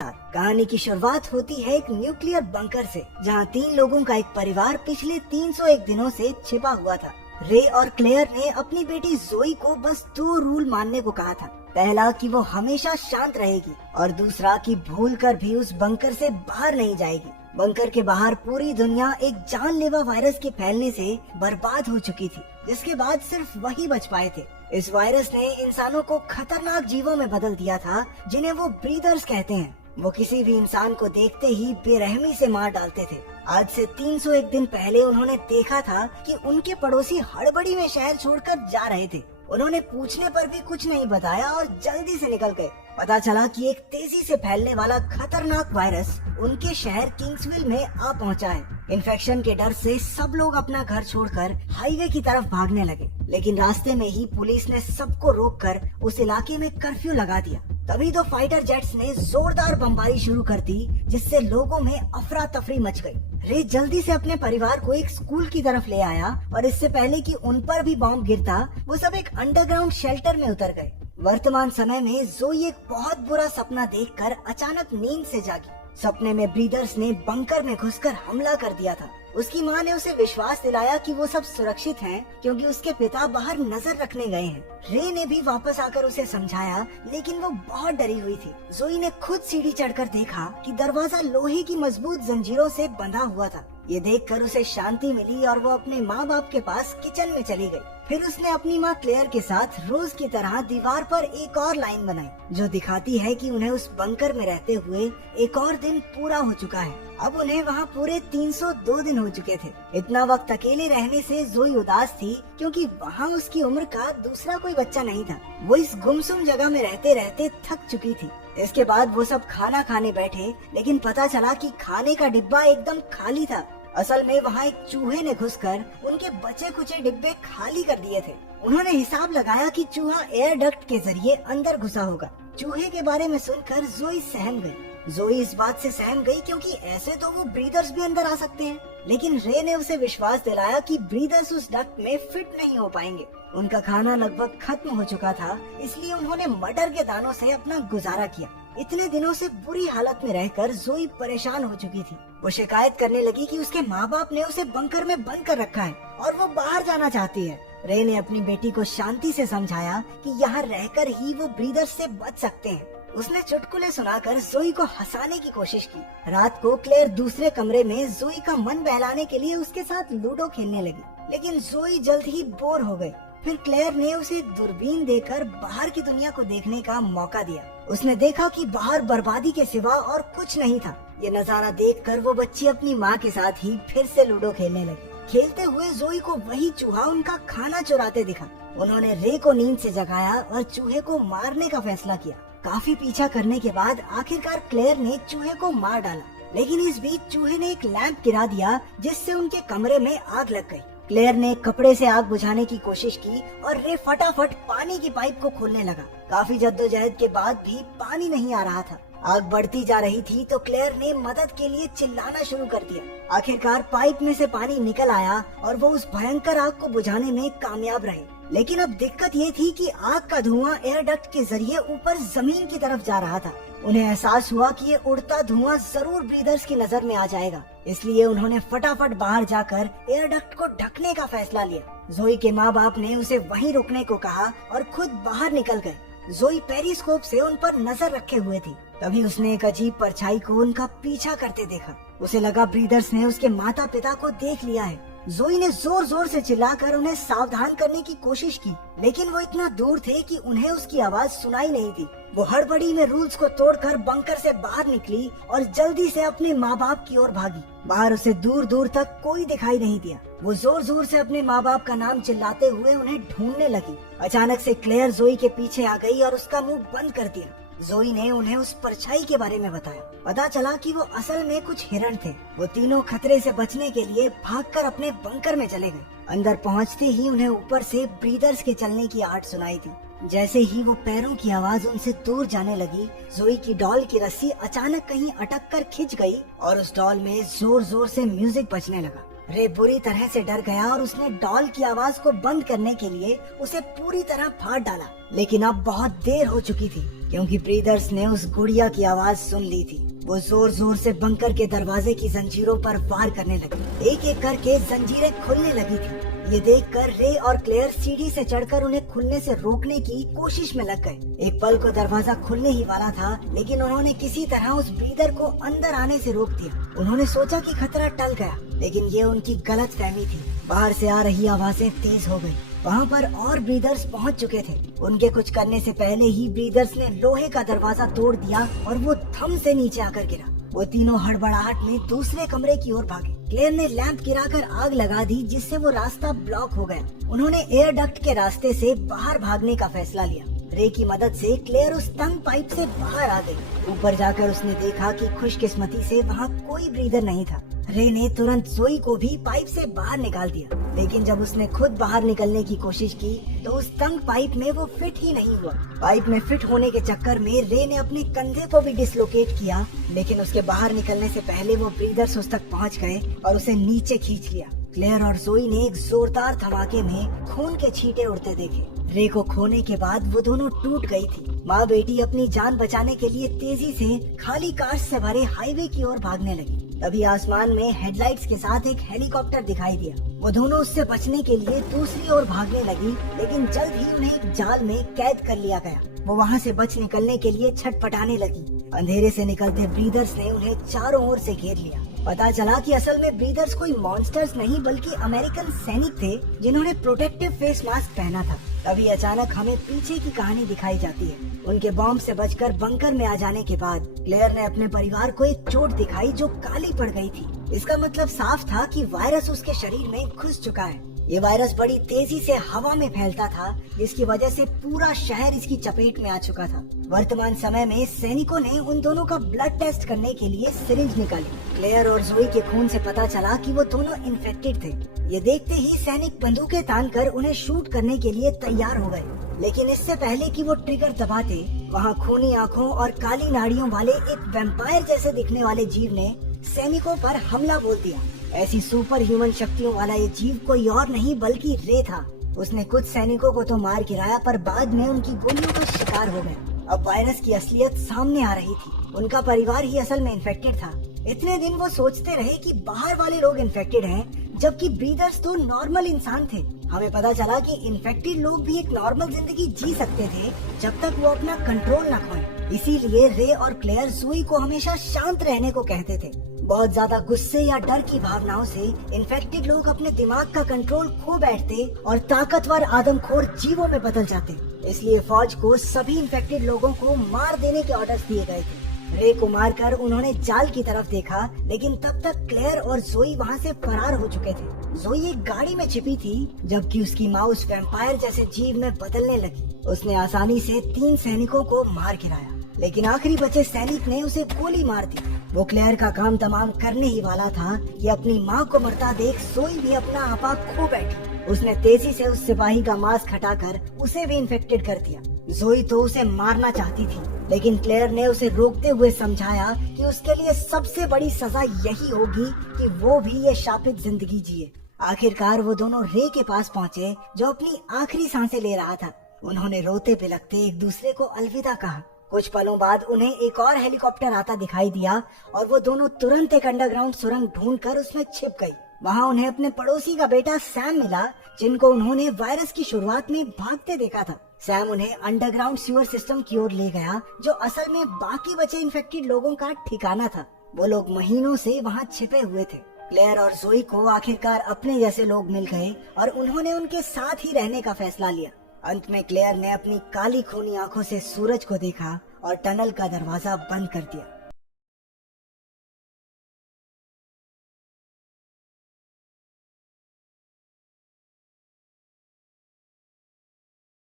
कहानी की शुरुआत होती है एक न्यूक्लियर बंकर से, जहां 3 लोगों का एक परिवार पिछले 301 दिनों से छिपा हुआ था। रे और क्लेयर ने अपनी बेटी जोई को बस 2 रूल मानने को कहा था। पहला कि वो हमेशा शांत रहेगी और दूसरा कि भूलकर भी उस बंकर से बाहर नहीं जाएगी। बंकर के बाहर पूरी दुनिया एक जानलेवा वायरस के फैलने से बर्बाद हो चुकी थी, जिसके बाद सिर्फ वही बच पाए थे। इस वायरस ने इंसानों को खतरनाक जीवों में बदल दिया था, जिन्हें वो ब्रीदर्स कहते हैं। वो किसी भी इंसान को देखते ही बेरहमी से मार डालते थे। आज से 301 दिन पहले उन्होंने देखा था कि उनके पड़ोसी हड़बड़ी में शहर छोड़कर जा रहे थे। उन्होंने पूछने पर भी कुछ नहीं बताया और जल्दी से निकल गए। पता चला कि एक तेजी से फैलने वाला खतरनाक वायरस उनके शहर किंग्सविल में आ पहुंचा है। इन्फेक्शन के डर से सब लोग अपना घर छोड़कर हाईवे की तरफ भागने लगे, लेकिन रास्ते में ही पुलिस ने सबको रोककर उस इलाके में कर्फ्यू लगा दिया। तभी तो फाइटर जेट्स ने जोरदार बमबारी शुरू कर दी, जिससे लोगों में अफरा तफरी मच गई। रे जल्दी से अपने परिवार को एक स्कूल की तरफ ले आया और इससे पहले कि उन पर भी बॉम्ब गिरता, वो सब एक अंडरग्राउंड शेल्टर में उतर गए। वर्तमान समय में जोई एक बहुत बुरा सपना देखकर अचानक नींद से जागी। सपने में ब्रीदर्स ने बंकर में घुसकर हमला कर दिया था। उसकी माँ ने उसे विश्वास दिलाया कि वो सब सुरक्षित हैं, क्योंकि उसके पिता बाहर नजर रखने गए हैं। रे ने भी वापस आकर उसे समझाया, लेकिन वो बहुत डरी हुई थी। जोई ने खुद सीढ़ी चढ़कर देखा कि दरवाजा लोहे की मजबूत जंजीरों से बंधा हुआ था। ये देखकर उसे शांति मिली और वो अपने माँ बाप के पास किचन में चली गई। फिर उसने अपनी माँ क्लेयर के साथ रोज की तरह दीवार पर एक और लाइन बनाई, जो दिखाती है कि उन्हें उस बंकर में रहते हुए एक और दिन पूरा हो चुका है। अब उन्हें वहाँ पूरे 302 दिन हो चुके थे। इतना वक्त अकेले रहने से जोई उदास थी, क्योंकि वहाँ उसकी उम्र का दूसरा कोई बच्चा नहीं था। वो इस गुमसुम जगह में रहते रहते थक चुकी थी। इसके बाद वो सब खाना खाने बैठे, लेकिन पता चला कि खाने का डिब्बा एकदम खाली था। असल में वहाँ एक चूहे ने घुसकर उनके बचे कुचे डिब्बे खाली कर दिए थे। उन्होंने हिसाब लगाया कि चूहा एयर डक्ट के जरिए अंदर घुसा होगा। चूहे के बारे में सुनकर जोई सहम गई। जोई इस बात से सहम गई क्योंकि ऐसे तो वो ब्रीदर्स भी अंदर आ सकते हैं, लेकिन रे ने उसे विश्वास दिलाया कि ब्रीदर्स उस डक्ट में फिट नहीं हो पाएंगे। उनका खाना लगभग खत्म हो चुका था, इसलिए उन्होंने मटर के दानों से अपना गुजारा किया। इतने दिनों से बुरी हालत में रहकर जोई परेशान हो चुकी थी। वो शिकायत करने लगी कि उसके माँ बाप ने उसे बंकर में बंद कर रखा है और वो बाहर जाना चाहती है। रे ने अपनी बेटी को शांति से समझाया कि यहाँ रहकर ही वो ब्रीदर्स से बच सकते हैं। उसने चुटकुले सुनाकर जोई को हंसाने की कोशिश की। रात को क्लेयर दूसरे कमरे में जोई का मन बहलाने के लिए उसके साथ लूडो खेलने लगी, लेकिन जोई जल्द ही बोर हो गई। फिर क्लेयर ने उसे दूरबीन देकर बाहर की दुनिया को देखने का मौका दिया। उसने देखा कि बाहर बर्बादी के सिवा और कुछ नहीं था। ये नजारा देखकर वो बच्ची अपनी माँ के साथ ही फिर से लूडो खेलने लगी। खेलते हुए जोई को वही चूहा उनका खाना चुराते दिखा। उन्होंने रे को नींद से जगाया और चूहे को मारने का फैसला किया। काफी पीछा करने के बाद आखिरकार क्लेयर ने चूहे को मार डाला, लेकिन इस बीच चूहे ने एक लैंप गिरा दिया, जिससे उनके कमरे में आग लग गई। क्लेयर ने कपड़े से आग बुझाने की कोशिश की और रे फटाफट पानी की पाइप को खोलने लगा। काफी जद्दोजहद के बाद भी पानी नहीं आ रहा था। आग बढ़ती जा रही थी तो क्लेयर ने मदद के लिए चिल्लाना शुरू कर दिया। आखिरकार पाइप में से पानी निकल आया और वो उस भयंकर आग को बुझाने में कामयाब रहे। लेकिन अब दिक्कत ये थी कि आग का धुआं एयर डक्ट के जरिए ऊपर जमीन की तरफ जा रहा था। उन्हें एहसास हुआ कि ये उड़ता धुआं जरूर ब्रीदर्स की नजर में आ जाएगा, इसलिए उन्होंने फटाफट बाहर जाकर एयर डक्ट को ढकने का फैसला लिया। जोई के माँ बाप ने उसे वहीं रुकने को कहा और खुद बाहर निकल गए। जोई पेरिस्कोप से उन पर नजर रखे हुए थी। तभी उसने एक अजीब परछाई को उनका पीछा करते देखा। उसे लगा ब्रीदर्स ने उसके माता पिता को देख लिया है। जोई ने जोर जोर से चिल्लाकर उन्हें सावधान करने की कोशिश की, लेकिन वो इतना दूर थे कि उन्हें उसकी आवाज सुनाई नहीं थी। वो हड़बड़ी में रूल्स को तोड़कर बंकर से बाहर निकली और जल्दी से अपने माँ बाप की ओर भागी। बाहर उसे दूर दूर तक कोई दिखाई नहीं दिया। वो जोर जोर से अपने माँ बाप का नाम चिल्लाते हुए उन्हें ढूंढने लगी। अचानक से क्लेयर जोई के पीछे आ गई और उसका मुंह बंद कर दिया। जोई ने उन्हें उस परछाई के बारे में बताया। पता चला कि वो असल में कुछ हिरण थे। वो तीनों खतरे से बचने के लिए भागकर अपने बंकर में चले गए। अंदर पहुंचते ही उन्हें ऊपर से ब्रीदर्स के चलने की आहट सुनाई थी। जैसे ही वो पैरों की आवाज उनसे दूर जाने लगी, जोई की डॉल की रस्सी अचानक कहीं अटक कर खिंच गई और उस डॉल में जोर जोर से म्यूजिक बजने लगा। रे बुरी तरह से डर गया और उसने डॉल की आवाज को बंद करने के लिए उसे पूरी तरह फाड़ डाला, लेकिन अब बहुत देर हो चुकी थी। क्योंकि ब्रीदर्स ने उस गुड़िया की आवाज सुन ली थी। वो जोर जोर से बंकर के दरवाजे की जंजीरों पर वार करने लगी। एक एक करके जंजीरें खुलने लगी थी। ये देखकर रे और क्लेयर सीढ़ी से चढ़कर उन्हें खुलने से रोकने की कोशिश में लग गए। एक पल को दरवाजा खुलने ही वाला था, लेकिन उन्होंने किसी तरह उस ब्रीदर को अंदर आने से रोक दिया। उन्होंने सोचा कि खतरा टल गया, लेकिन ये उनकी गलतफहमी थी। बाहर से आ रही आवाजें तेज हो गई। वहाँ पर और ब्रीदर्स पहुँच चुके थे। उनके कुछ करने से पहले ही ब्रीदर्स ने लोहे का दरवाजा तोड़ दिया और वो थम से नीचे आकर गिरा। वो तीनों हड़बड़ाहट में दूसरे कमरे की ओर भागे। क्लेयर ने लैंप गिराकर आग लगा दी, जिससे वो रास्ता ब्लॉक हो गया। उन्होंने एयर डक्ट के रास्ते से बाहर भागने का फैसला लिया। रे की मदद से क्लेयर उस तंग पाइप से बाहर आ गई। ऊपर जाकर उसने देखा कि खुशकिस्मती से वहाँ कोई ब्रीदर नहीं था। रे ने तुरंत जोई को भी पाइप से बाहर निकाल दिया, लेकिन जब उसने खुद बाहर निकलने की कोशिश की तो उस तंग पाइप में वो फिट ही नहीं हुआ। पाइप में फिट होने के चक्कर में रे ने अपने कंधे को भी डिसलोकेट किया, लेकिन उसके बाहर निकलने से पहले वो ब्रीदर्स उस तक पहुंच गए और उसे नीचे खींच लिया। क्लेयर और जोई ने एक जोरदार धमाके में खून के छींटे उड़ते देखे। रे को खोने के बाद वो दोनों टूट गई थी। माँ बेटी अपनी जान बचाने के लिए तेजी से खाली कार से भरे हाईवे की ओर भागने लगी। तभी आसमान में हेडलाइट्स के साथ एक हेलीकॉप्टर दिखाई दिया। वो दोनों उससे बचने के लिए दूसरी ओर भागने लगी, लेकिन जल्द ही उन्हें एक जाल में कैद कर लिया गया। वो वहाँ से बच निकलने के लिए छटपटाने लगी। अंधेरे से निकलते ब्रीदर्स ने उन्हें चारों ओर से घेर लिया। पता चला कि असल में ब्रीदर्स कोई मॉन्स्टर्स नहीं बल्कि अमेरिकन सैनिक थे, जिन्होंने प्रोटेक्टिव फेस मास्क पहना था। तभी अचानक हमें पीछे की कहानी दिखाई जाती है। उनके बॉम्ब से बचकर बंकर में आ जाने के बाद क्लेयर ने अपने परिवार को एक चोट दिखाई जो काली पड़ गई थी। इसका मतलब साफ था कि वायरस उसके शरीर में घुस चुका है। ये वायरस बड़ी तेजी से हवा में फैलता था, जिसकी वजह से पूरा शहर इसकी चपेट में आ चुका था। वर्तमान समय में सैनिकों ने उन दोनों का ब्लड टेस्ट करने के लिए सिरिंज निकाली। क्लेयर और जोई के खून से पता चला कि वो दोनों इन्फेक्टेड थे। ये देखते ही सैनिक बंदूकें तानकर उन्हें शूट करने के लिए तैयार हो गए, लेकिन इससे पहले कि वो ट्रिगर दबाते, वहाँ खूनी आँखों और काली नाड़ियों वाले एक वैम्पायर जैसे दिखने वाले जीव ने सैनिकों पर हमला बोल दिया। ऐसी सुपर ह्यूमन शक्तियों वाला ये जीव कोई और नहीं बल्कि रे था। उसने कुछ सैनिकों को तो मार गिराया, पर बाद में उनकी गोलियों का शिकार हो गया। अब वायरस की असलियत सामने आ रही थी। उनका परिवार ही असल में इन्फेक्टेड था। इतने दिन वो सोचते रहे कि बाहर वाले लोग इन्फेक्टेड हैं, जबकि ब्रीदर्स तो नॉर्मल इंसान थे। हमें पता चला कि इन्फेक्टेड लोग भी एक नॉर्मल जिंदगी जी सकते थे जब तक वो अपना कंट्रोल न खोएं। इसीलिए रे और क्लेयर जोई को हमेशा शांत रहने को कहते थे। बहुत ज्यादा गुस्से या डर की भावनाओं से इन्फेक्टेड लोग अपने दिमाग का कंट्रोल खो बैठते और ताकतवर आदमखोर जीवों में बदल जाते। इसलिए फौज को सभी इन्फेक्टेड लोगों को मार देने के ऑर्डर्स दिए गए थे। रे को मारकर उन्होंने जाल की तरफ देखा, लेकिन तब तक क्लेयर और जोई वहाँ से फरार हो चुके थे। जोई एक गाड़ी में छिपी थी, जबकि उसकी माँ उस वैम्पायर जैसे जीव में बदलने लगी। उसने आसानी से 3 सैनिकों को मार गिराया, लेकिन आखिरी बचे सैनिक ने उसे गोली मार दी। वो क्लेयर का काम तमाम करने ही वाला था कि अपनी माँ को मरता देख जोई भी अपना आपा खो बैठी। उसने तेजी से उस सिपाही का मास्क हटाकर उसे भी इन्फेक्टेड कर दिया। जोई तो उसे मारना चाहती थी, लेकिन क्लेयर ने उसे रोकते हुए समझाया कि उसके लिए सबसे बड़ी सजा यही होगी कि वो भी ये शापित जिंदगी जिए। आखिरकार वो दोनों रे के पास पहुँचे, जो अपनी आखिरी सांसें ले रहा था। उन्होंने रोते बिलखते एक दूसरे को अलविदा कहा। कुछ पलों बाद उन्हें एक और हेलीकॉप्टर आता दिखाई दिया और वो दोनों तुरंत एक अंडरग्राउंड सुरंग ढूंढकर उसमें छिप गई। वहाँ उन्हें अपने पड़ोसी का बेटा सैम मिला, जिनको उन्होंने वायरस की शुरुआत में भागते देखा था। सैम उन्हें अंडरग्राउंड सीवर सिस्टम की ओर ले गया, जो असल में बाकी बचे इन्फेक्टेड लोगों का ठिकाना था। वो लोग महीनों से वहाँ छिपे हुए थे। क्लेयर और जोई को आखिरकार अपने जैसे लोग मिल गए और उन्होंने उनके साथ ही रहने का फैसला लिया। अंत में क्लेयर ने अपनी काली खूनी आंखों से सूरज को देखा और टनल का दरवाजा बंद कर दिया।